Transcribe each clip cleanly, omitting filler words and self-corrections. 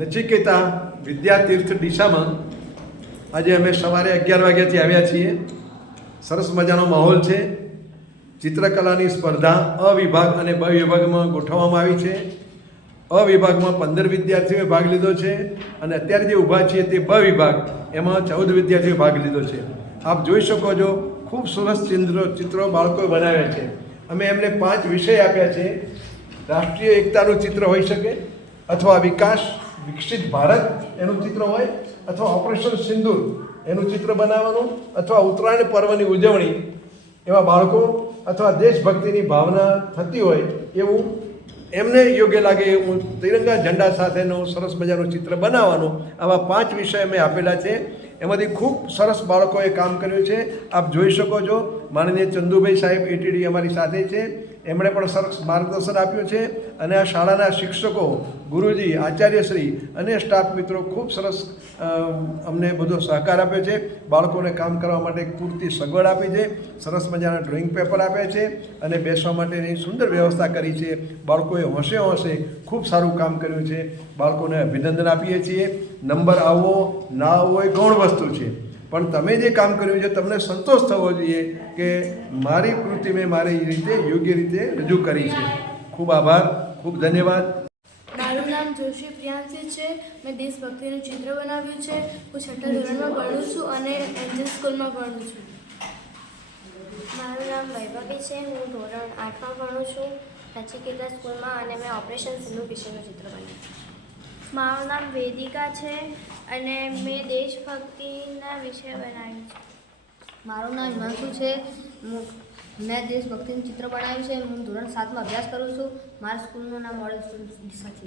નચિકેતા વિદ્યાતીર્થ ડીસામાં આજે અમે સવારે 11 વાગ્યાથી આવ્યા છીએ. સરસ મજાનો માહોલ છે. ચિત્રકલાની સ્પર્ધા અ વિભાગ અને બ વિભાગમાં ગોઠવવામાં આવી છે. અ વિભાગમાં 15 વિદ્યાર્થીઓએ ભાગ લીધો છે અને અત્યારે જે ઊભા છીએ તે બ વિભાગ, એમાં 14 વિદ્યાર્થીઓએ ભાગ લીધો છે. આપ જોઈ શકો છો, ખૂબ સરસ ચિત્રો બાળકોએ બનાવ્યા છે. અમે એમને 5 વિષય આપ્યા છે. રાષ્ટ્રીય એકતાનું ચિત્ર હોઈ શકે, અથવા વિકસિત ભારત એનું ચિત્ર હોય, અથવા ઓપરેશન સિંદૂર એનું ચિત્ર બનાવવાનું, અથવા ઉત્તરાયણ પર્વની ઉજવણી એવા બાળકો, અથવા દેશભક્તિની ભાવના થતી હોય એવું એમને યોગ્ય લાગે એવું તિરંગા ઝંડા સાથેનું સરસ મજાનું ચિત્ર બનાવવાનું, આવા 5 વિષય અમે આપેલા છે. એમાંથી ખૂબ સરસ બાળકોએ કામ કર્યું છે. આપ જોઈ શકો છો, માનનીય ચંદુભાઈ સાહેબ એટીડી અમારી સાથે છે. એમણે પણ સરસ માર્ગદર્શન આપ્યું છે અને આ શાળાના શિક્ષકો, ગુરુજી, આચાર્યશ્રી અને સ્ટાફ મિત્રો ખૂબ સરસ અમને બધો સહકાર આપ્યો છે. બાળકોને કામ કરવા માટે પૂરતી સગવડ આપી છે. સરસ મજાના ડ્રોઈંગ પેપર આપ્યા છે અને બેસવા માટેની સુંદર વ્યવસ્થા કરી છે. બાળકોએ હોંશે હોંશે ખૂબ સારું કામ કર્યું છે. બાળકોને અભિનંદન આપીએ છીએ. નંબર આવવો ના આવવો એ ગૌણ વસ્તુ છે, પણ તમે જે કામ કર્યું છે તમને સંતોષ થવો જોઈએ કે મારી કૃતિ મેં મારી રીતે યોગ્ય રીતે રજૂ કરી છે. ખૂબ આભાર, ખૂબ ધન્યવાદ. મારું નામ જોશી પ્રિયાંશી છે. મેં દેશભક્તિનું ચિત્ર બનાવ્યું છે. હું 6ઠા ધોરણમાં ભણું છું અને એન્જલ સ્કૂલમાં ભણું છું. મારું નામ વૈભવી છે. હું ધોરણ 8માં ભણું છું નચિકેતા સ્કૂલમાં અને મેં ઓપરેશન સિંધુ વિશેનું ચિત્ર બનાવ્યું. મારું નામ વેદિકા છે અને મેં દેશભક્તિના વિષય બનાવ્યું છે. મારું નામ હિમાંશુ છે. મેં દેશભક્તિનું ચિત્ર બનાવ્યું છે. હું ધોરણ 7માં અભ્યાસ કરું છું. મારા સ્કૂલનું નામ મોડલ સ્કૂલ ડીસા છે.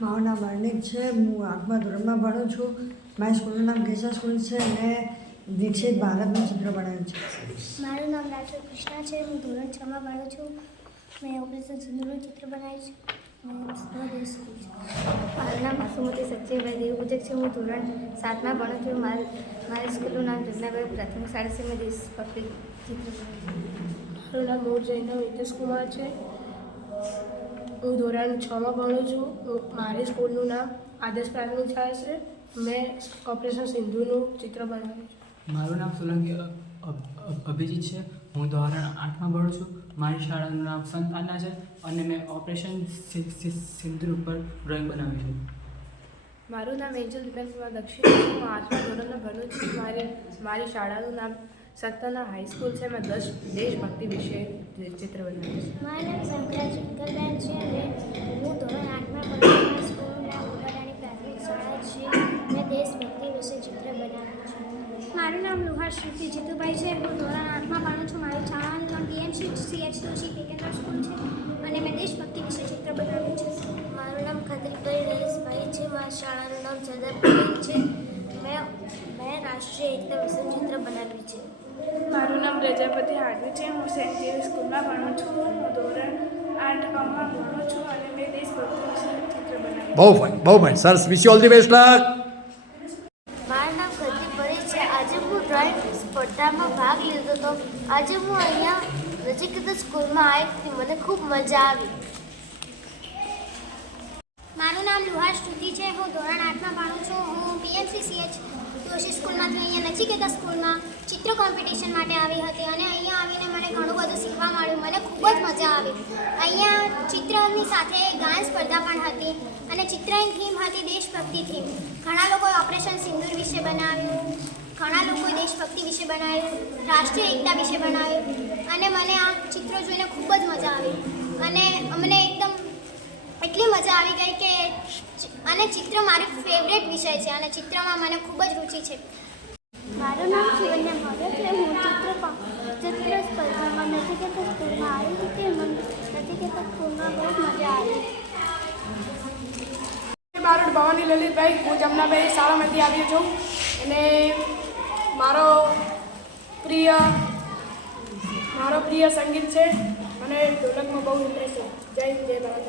મારું નામ અર્નિક છે. હું 8મા ધોરણમાં ભણું છું. મારી સ્કૂલનું નામ ગેસા સ્કૂલ છે અને વિકસિત ભારતનું ચિત્ર બનાવ્યું છે. મારું નામ રાઠોડ કૃષ્ણા છે. હું ધોરણ 6માં ભણું છું. મેં ઓપરેશન સિંધુનું ચિત્ર બનાવ્યું છે. મારું નામ વાસુમતી સચ્ચેભાઈ દેવપૂજક છે. હું ધોરણ 7માં ભણું છું. મારી સ્કૂલનું નામ જગનાભાઈ પ્રાથમિક શાળા છે. મેં દેશભક્તિ ચિત્ર બનાવ્યું. મારું નામ મોર જૈનવ હિતેશ કુમાર છે. હું ધોરણ 6માં ભણું છું. મારી સ્કૂલનું નામ આદર્શ પ્રાથમિક શાળા છે. મેં ઓપરેશન સિંધુનું ચિત્ર બનાવ્યું છે. મારું નામ સોલંકી અભિજીત છે. હું ધોરણ 8માં ભણું છું. મારી શાળાનું નામ સંત આના છે અને મેં ઓપરેશન સિંદૂર ઉપર ડ્રોઈંગ બનાવ્યું છે. મારું નામ એન્જલ વિધાનકુમાર દક્ષિણ છે. હું 8મા ધોરણમાં ભણું છું. મારી શાળાનું નામ સત્તાના હાઈસ્કૂલ છે. મેં દેશભક્તિ વિશે ચિત્ર બનાવ્યું છે. મારું નામ શંકરા ચિંકલબેન છે અને હું ધોરણ 8માં ભણું છું. સ્કૂલનું નામ ઉમરડાની પ્રાથમિક શાળા છે. મેં દેશભક્તિ વિશે ચિત્ર બનાવ્યું છે. મારું નામ લુહાર શ્રુતિ જીતુભાઈ છે. હું ધોરણ 8માં ભણું છું. મારી શાળાનું નામ ટીએમસી CH જોશી કેન્દ્ર સ્કૂલ છે અને મેં દેશભક્તિ વિશે ચિત્ર બનાવ્યું છે. મારું નામ ખત્રીભાઈ રહીશભાઈ છે. મારી શાળાનું નામ સરદાર પટેલ છે. મેં રાષ્ટ્રીય એકતા વિશે ચિત્ર બનાવ્યું છે. મારું નામ પ્રજાપતિ હાર્દવી છે. હું સેન્ટ જેવિયર સ્કૂલમાં ભણું છું. હું ધોરણ 8માં ભણું છું અને મેં દેશભક્તિ વિશે ચિત્ર બનાવ્યું. બહુ ફાઇન, સરસ. Wish you all the best. મારું નામ ખત્રી પરેશ છે. આજે હું ડ્રોઈંગ સ્પર્ધામાં ભાગ લીધો હતો. આજે હું અહીંયા નચિકેતા સ્કૂલમાં આવી હતી. મને ખૂબ મજા આવી. મારું નામ લુહાર શ્રુતિ છે. હું ધોરણ 8માં ભણું છું. હું PMC CH જોશી સ્કૂલમાંથી અહીંયા નચિકેતા સ્કૂલમાં ચિત્ર કોમ્પિટિશન માટે આવી હતી અને અહીંયા આવીને મને ઘણું બધું શીખવા મળ્યું. મને ખૂબ જ મજા આવી. અહીંયા ચિત્રની સાથે ગાયન સ્પર્ધા પણ હતી અને ચિત્રની થીમ હતી દેશભક્તિ થીમ. ઘણા લોકોએ ઓપરેશન સિંદૂર વિશે બનાવ્યું, ઘણા લોકોએ દેશભક્તિ વિશે બનાવ્યું, રાષ્ટ્રીય એકતા વિશે બનાવ્યું અને મને આ ચિત્રો જોઈને ખૂબ જ મજા આવી અને અમને એકદમ એટલી મજા આવી ગઈ કે અને ચિત્ર મારી ફેવરેટ વિષય છે અને ચિત્રમાં મને ખૂબ જ રુચિ છે. મારું નામ શિવન્યા મગર છે. હું ચિત્ર સ્પર્ધામાં નચિકેતા સ્કૂલમાં આવી હતી. મને નચિકેતા સ્કૂલમાં બહુ મજા આવી. બારોટ ભવાની લલિતભાઈ. હું જમનાભાઈ શાળામાંથી આવ્યો છું અને મારો પ્રિય સંગીત છે. મને ઢોલકમાં બહુ ઇન્ટરેસ્ટ છે. જય હિન્દ, જય ભારત.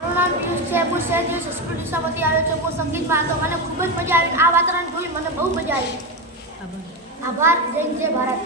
મારું નામ પિયુષ છે. હું સેન્ટ જેવિયર સ્કૂલ ડીસામાંથી આવ્યો છું. હું સંગીતમાં હતો. મને ખૂબ જ મજા આવી. આ વાતાવરણ જોઈ મને બહુ મજા આવી. આભાર. જય હિન્દ, જય ભારત.